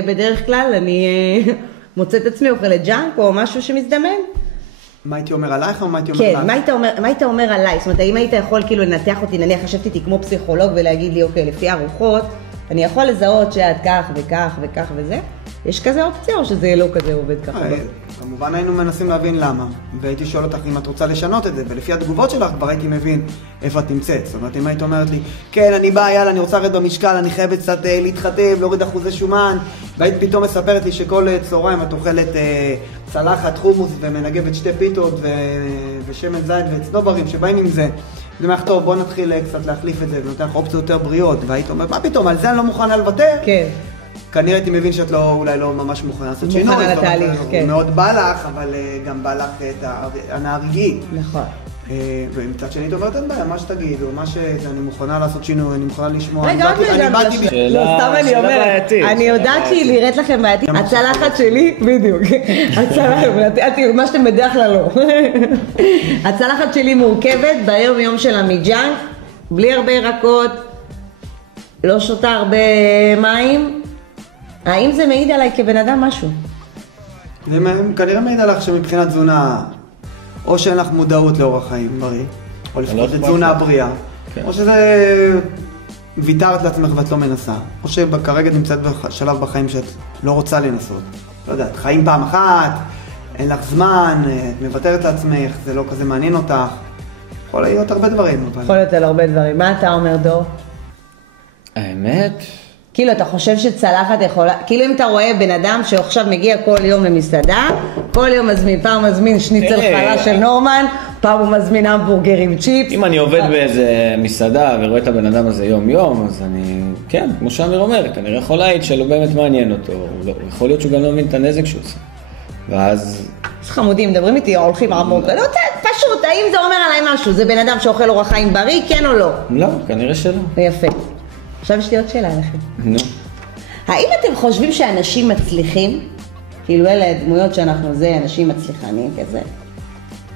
בדרך כלל אני מוצאת עצמי אוכלת ג'אנק או משהו שמזדמן. מה הייתי אומר עלייך או מה הייתי אומר כן, עלייך? מה היית אומר עליי? זאת אומרת, האם היית יכול כאילו לנתח אותי, נניח חשבתי אותי כמו פסיכולוג ולהגיד לי, אוקיי, לפי ארוחות, אני יכול לזהות שאת כך וכך וכך וזה? יש כזה אופציה או שזה לא כזה עובד ככה? כמובן היינו מנסים להבין למה, והייתי שואל אותך אם את רוצה לשנות את זה, ולפי התגובות שלך כבר הייתי מבין איפה את נמצאת. זאת אומרת, אם היית אומרת לי, כן, אני באה, יאללה, אני רוצה לרדת במשקל, אני חייבת קצת להתחתב, להוריד אחוזי שומן, והיית פתאום מספרת לי שכל צהריים את אוכלת צלחת, חומוס ומנגבת שתי פיתות ושמן זית וצנוברים שבאים עם זה. זה אומר, טוב, בוא נתחיל קצת להחליף את זה ונותן לך אופציות יותר בריאות, והיית אומרת, מה פתאום, על זה אני לא מוכנה לוותר? כן. כנראה הייתי מבין שאת אולי לא ממש מוכנה לעשות שינוי. מוכנה לתהליך, כן. הוא מאוד בא לך, אבל גם בא לך את ההנאה הרגעית. נכון. ומצד שני, את אומרת, אין בעיה, מה שתגיד, או מה שזה, אני מוכנה לעשות שינוי, אני מוכנה לשמוע. רגע, עוד לא שאלה בעייתית. אני יודעת שהיא נראית לכם בעייתית. הצלחת שלי, בדיוק. מה שאתם בדרך כלל לא. הצלחת שלי מורכבת ביום יום שלה מג'אנק, בלי הרבה ירקות, לא שותה הרבה מים. האם זה מעיד עליי כבן אדם משהו? זה כנראה מעיד עליך שמבחינת תזונה, או שאין לך מודעות לאורח חיים בריא, או לפחות לתזונה בריאה, או שזה ויתרת לעצמך ואת לא מנסה, או שכרגע נמצאת בשלב בחיים שאת לא רוצה לנסות. לא יודעת, חיים פעם אחת, אין לך זמן, את מוותרת לעצמך, זה לא כזה מעניין אותך. יכול להיות הרבה דברים. יכול להיות על הרבה דברים. מה אתה אומר, דור? האמת? כאילו, אתה חושב שצלחת יכולה, כאילו אם אתה רואה בן אדם שעכשיו מגיע כל יום למסעדה, כל יום מזמין, פעם מזמין שניצל חלה של נורמן, פעם הוא מזמין המבורגר עם צ'יפס. אם אני עובד באיזה מסעדה ורואה את הבן אדם הזה יום יום, אז אני, כן, כמו שאמיר אומר, כנראה יכול להעיד שלא באמת מעניין אותו, יכול להיות שהוא גם לא מבין את הנזק שהוא עושה. ואז... חמודים, מדברים איתי, הולכים עמוק, לא יודע, פשוט, האם זה אומר עליי משהו? זה בן אדם שאוכל אורח חיים בריא, כן או לא? לא, כנראה שלא. יפה. עכשיו יש לי עוד שאלה עליכם. נו. האם אתם חושבים שאנשים מצליחים, כאילו אלה הדמויות שאנחנו זה, אנשים מצליחנים כזה,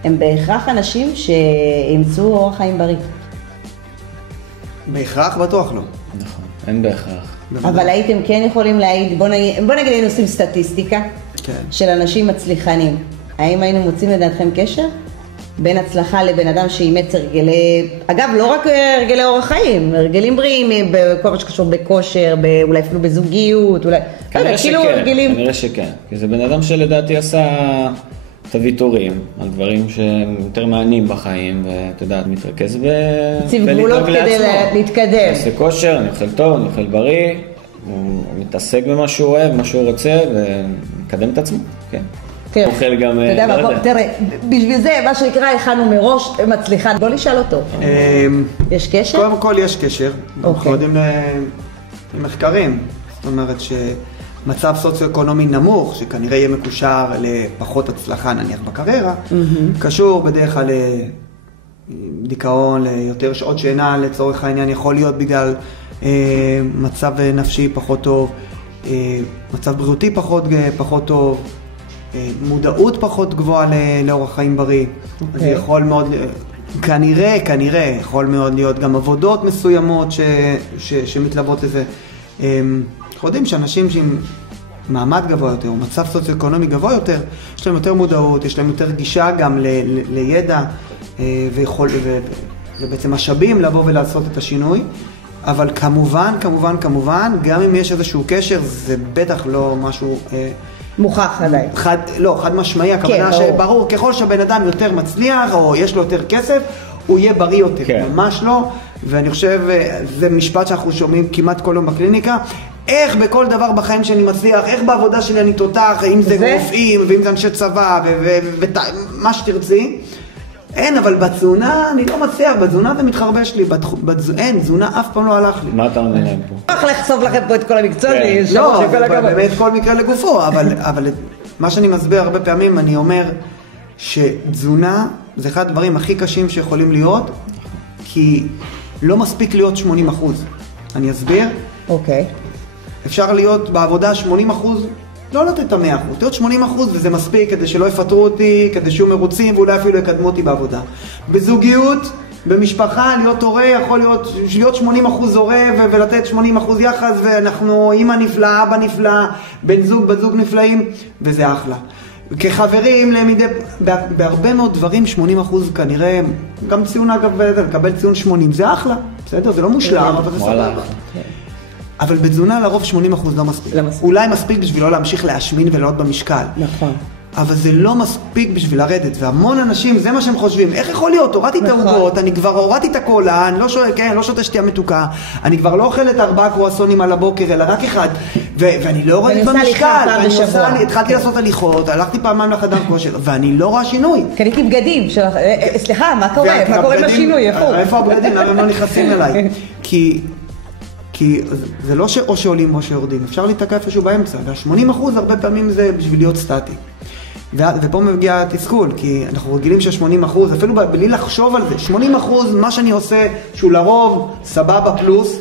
הם בהכרח אנשים שימצאו אורח חיים בריא? בהכרח בטוח לא. נכון, אין בהכרח. אבל הייתם כן יכולים להעיד, בוא נגיד היינו עושים סטטיסטיקה של אנשים מצליחנים. האם היינו מוצאים לדעתכם קשר? בין הצלחה לבן אדם שאימץ הרגלי, אגב לא רק הרגלי אורח חיים, הרגלים בריאים, בכל מה שקשור בכושר, אולי אפילו בזוגיות, אולי, כנראה שכן, כי זה בן אדם שלדעתי עשה את הוויתורים על דברים שהם יותר מעניינים בחיים, ואתה יודע, מתרכז גבולות כדי להתקדם. עושה כושר, אני אוכל טוב, אני אוכל בריא, הוא מתעסק במה שהוא אוהב, מה שהוא רוצה, ומקדם את עצמו, כן. אוכל גם, לא יודע. תראה, בשביל זה, מה שנקרא, הכנו מראש מצליחן. בוא נשאל אותו. יש קשר? קודם כל יש קשר. אנחנו יודעים למחקרים. זאת אומרת שמצב סוציו-אקונומי נמוך, שכנראה יהיה מקושר לפחות הצלחה, נניח בקריירה, קשור בדרך כלל לדיכאון, ליותר שעות שינה, לצורך העניין יכול להיות בגלל מצב נפשי פחות טוב, מצב בריאותי פחות טוב, מודעות פחות גבוהה לאורח חיים בריא. זה יכול מאוד, כנראה יכול מאוד להיות גם עבודות מסוימות שמתלוות לזה. אנחנו יודעים שאנשים עם מעמד גבוה יותר, או מצב סוציו-אקונומי גבוה יותר, יש להם יותר מודעות, יש להם יותר גישה גם לידע, ובעצם משאבים לבוא ולעשות את השינוי. אבל כמובן, גם אם יש איזשהו קשר, זה בטח לא משהו... מוכח עדיין. חד משמעי, הכוונה שברור, ככל שהבן אדם יותר מצליח, או יש לו יותר כסף, הוא יהיה בריא יותר. ממש לא, ואני חושב, זה משפט שאנחנו שומעים כמעט כל יום בקליניקה, איך בכל דבר בחיים שאני מצליח, איך בעבודה שלי אני תותח, אם זה רופאים, ואם זה אנשי צבא, ומה שתרצי. אין, אבל בתזונה אני לא מצליח, בתזונה זה מתחרבש לי, אין, תזונה אף פעם לא הלך לי. מה אתה עונה להם פה? איך לחשוף לכם פה את כל המקצוע? לא, באמת כל מקרה לגופו, אבל מה שאני מסביר הרבה פעמים, אני אומר שתזונה זה אחד הדברים הכי קשים שיכולים להיות, כי לא מספיק להיות 80%. אני אסביר. אוקיי. אפשר להיות בעבודה 80%, לא לתת את 100%, להיות 80% וזה מספיק כדי שלא יפטרו אותי, כדי שיהיו מרוצים ואולי אפילו יקדמו אותי בעבודה. בזוגיות, במשפחה להיות הורה יכול להיות 80% הורה ולתת 80% יחס, ואנחנו אמא נפלאה, אבא נפלא, בן זוג, בת זוג נפלאים, וזה אחלה. כחברים בהרבה מאוד דברים 80% כנראה, גם ציון אגב, לקבל ציון 80 זה אחלה, בסדר? זה לא מושלם, אבל זה סבבה. אבל בתזונה לרוב 80% לא מספיק. אולי מספיק בשביל לא להמשיך להשמין ולעלות במשקל. נכון. אבל זה לא מספיק בשביל לרדת, והמון אנשים, זה מה שהם חושבים, איך יכול להיות? הורדתי את העוגות, אני כבר הורדתי את הקולה, אני לא שותה שתייה מתוקה, אני כבר לא אוכלת 4 קרואסונים על הבוקר, אלא רק אחד, ואני לא יורדת במשקל, התחלתי לעשות הליכות, הלכתי פעמיים לחדר כושר, ואני לא רואה שינוי. קניתי בגדים, סליחה, מה קורה? מה קורה עם השינוי? איפה הבגדים? למה הם לא נכנסים אליי? כי זה לא או שעולים או שיורדים, אפשר להתקע איפשהו באמצע, וה-80% הרבה פעמים זה בשביל להיות סטטי. ופה מגיע התסכול, כי אנחנו רגילים ש-80%, אפילו בלי לחשוב על זה, 80% מה שאני עושה, שהוא לרוב סבבה פלוס,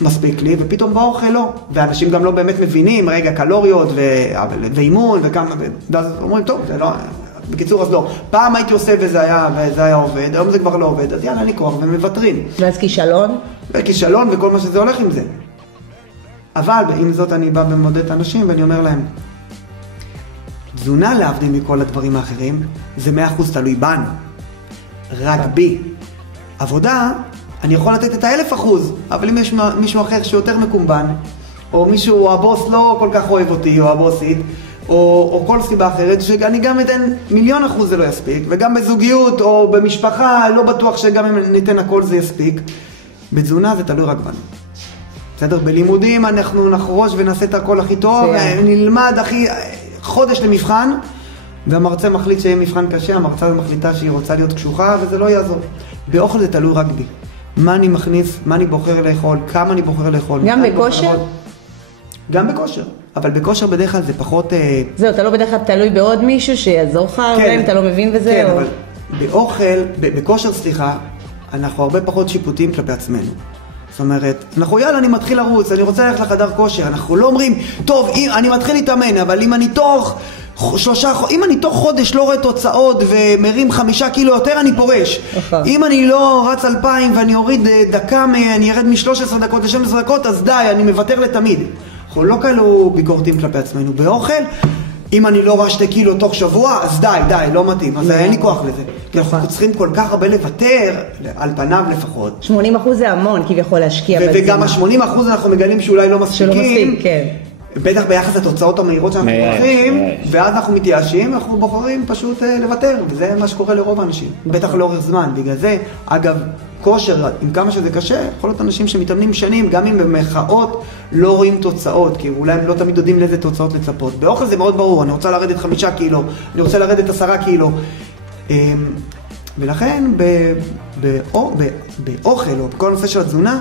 מספיק לי, ופתאום באוכל לא. ואנשים גם לא באמת מבינים, רגע, קלוריות ואימון וכמה, ואז אומרים, טוב, זה לא, בקיצור אז לא. פעם הייתי עושה וזה היה עובד, היום זה כבר לא עובד, אז יאללה, אני כוח ומוותרים. ואז כישלון? וכישלון וכל מה שזה הולך עם זה. אבל עם זאת אני בא ומודד את האנשים ואני אומר להם, תזונה להבדיל מכל הדברים האחרים, זה 100% תלוי בנו. רק בי. עבודה, אני יכול לתת את 1000%, אבל אם יש מישהו אחר שיותר מקומבן, או מישהו, הבוס לא כל כך אוהב אותי, או הבוסית, או כל סיבה אחרת, שאני גם אתן 1,000,000% זה לא יספיק, וגם בזוגיות או במשפחה, לא בטוח שגם אם ניתן הכל זה יספיק. בתזונה זה תלוי רק בנו. בסדר? בלימודים אנחנו נחרוש ונעשה את הכל הכי טוב, נלמד הכי חודש למבחן, והמרצה מחליט שיהיה מבחן קשה, המרצה מחליטה שהיא רוצה להיות קשוחה, וזה לא יעזור. באוכל זה תלוי רק בי. מה אני מכניס, מה אני בוחר לאכול, כמה אני בוחר לאכול. גם בכושר? גם בכושר. אבל בכושר בדרך כלל זה פחות... זהו, אתה לא בדרך כלל תלוי בעוד מישהו שיעזור לך, אם אתה לא מבין בזה? כן, אבל באוכל, בכושר סליחה, אנחנו הרבה פחות שיפוטיים כלפי עצמנו. זאת אומרת, יאללה, אני מתחיל לרוץ, אני רוצה ללכת לחדר כושר, אנחנו לא אומרים, טוב, אני מתחיל להתאמן, אבל אם אני תוך חודש לא רואה תוצאות ומרים 5 קילו יותר, אני פורש. אם אני לא רץ 2,000 ואני אוריד דקה, אני ארד מ-13 דקות ל-12 דקות, אז די, אני מוותר לתמיד. אנחנו לא כאלו ביקורתיים כלפי עצמנו. באוכל, אם אני לא רואה 2 קילו תוך שבוע, אז די, לא מתאים. אז אין לי כוח לזה. כי אנחנו צריכים כל כך הרבה לוותר, על פניו לפחות. 80% זה המון, כביכול להשקיע בזה. וגם ה-80% אנחנו מגלים שאולי לא מספיקים. שלא מספיק, כן. בטח ביחס לתוצאות המהירות שאנחנו בוחרים, ואז אנחנו מתייאשים, אנחנו בוחרים פשוט לוותר, וזה מה שקורה לרוב האנשים. בטח לאורך זמן. בגלל זה, אגב, כושר, עם כמה שזה קשה, יכול להיות אנשים שמתאמנים שנים, גם אם במחאות לא רואים תוצאות, כי אולי הם לא תמיד יודעים לאיזה תוצאות לצפות. באוכל זה מאוד ברור, אני רוצה לרדת 5 קילו, אני רוצה לרדת 10 קילו. ולכן באוכל או בכל הנושא של התזונה,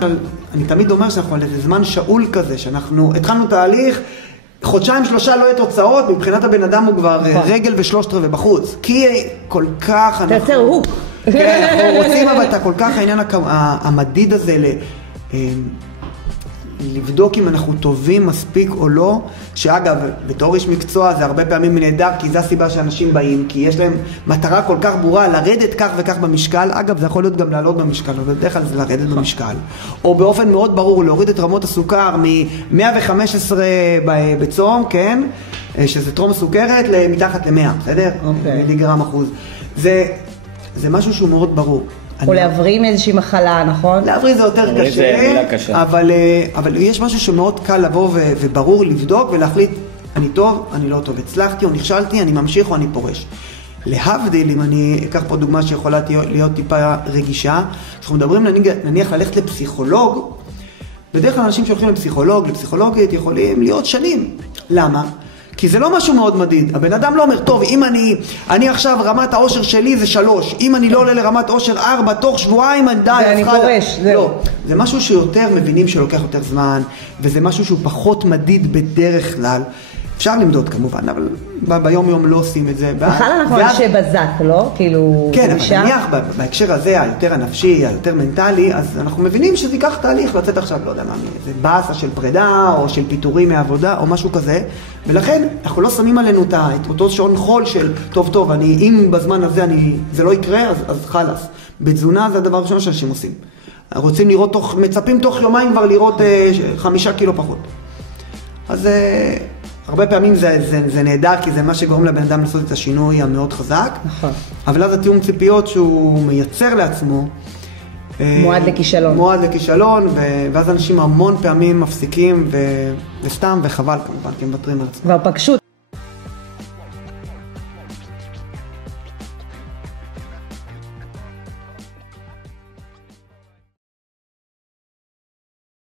אני תמיד אומר שאנחנו על איזה זמן שאול כזה, שאנחנו התחלנו תהליך, 1-3 לא יהיה תוצאות, מבחינת הבן אדם הוא כבר רגל ו3/4 בחוץ, כי כל כך אנחנו... תעצר הוק. כן, אנחנו רוצים, אבל אתה כל כך העניין המדיד הזה לבדוק אם אנחנו טובים מספיק או לא, שאגב, בתור איש מקצוע זה הרבה פעמים נהדר, כי זו הסיבה שאנשים באים, כי יש להם מטרה כל כך ברורה, לרדת כך וכך במשקל, אגב, זה יכול להיות גם לעלות במשקל, אבל בדרך כלל זה לרדת במשקל, או באופן מאוד ברור, להוריד את רמות הסוכר מ-115 בצום, כן, שזה טרום סוכרת, מתחת ל-100, בסדר? מיליגרם אחוז. זה משהו שהוא מאוד ברור. או להבריא איזושהי מחלה, נכון? להבריא זה יותר קשה, אבל יש משהו שמאוד קל לבוא וברור לבדוק ולהחליט, אני טוב, אני לא טוב, הצלחתי או נכשלתי, אני ממשיך או אני פורש. להבדיל, אם אני אקח פה דוגמה שיכולה להיות טיפה רגישה, אנחנו מדברים נניח ללכת לפסיכולוג, בדרך כלל אנשים שהולכים לפסיכולוגית יכולים להיות שנים. למה? כי זה לא משהו מאוד מדיד. הבן אדם לא אומר, טוב, אם אני עכשיו רמת האושר שלי זה 3, אם אני לא עולה לרמת אושר 4, תוך שבועיים אני די. ואני פורש, זהו. לא, זה משהו שיותר מבינים שלוקח יותר זמן, וזה משהו שהוא פחות מדיד בדרך כלל, אפשר למדוד כמובן, אבל ביום יום לא עושים את זה. בכלל אנחנו אנשי בזק, לא? כאילו... כן, אבל נניח בהקשר הזה, היותר הנפשי, היותר מנטלי, אז אנחנו מבינים שזה ייקח תהליך לצאת עכשיו, לא יודע מה, זה באסה של פרידה, או של פיטורים מהעבודה, או משהו כזה, ולכן אנחנו לא שמים עלינו את אותו שעון חול של, טוב, אם בזמן הזה זה לא יקרה, אז חלס. בתזונה זה הדבר הראשון שאנשים עושים. רוצים לראות, מצפים תוך יומיים כבר לראות 5 קילו פחות. אז הרבה פעמים זה נהדר, כי זה מה שגורם לבן אדם לעשות את השינוי המאוד חזק. נכון. אבל אז התיאום ציפיות שהוא מייצר לעצמו, מועד לכישלון. מועד לכישלון, ואז אנשים המון פעמים מפסיקים, וסתם וחבל כמובן, כי הם מוותרים על עצמם. כבר פגשו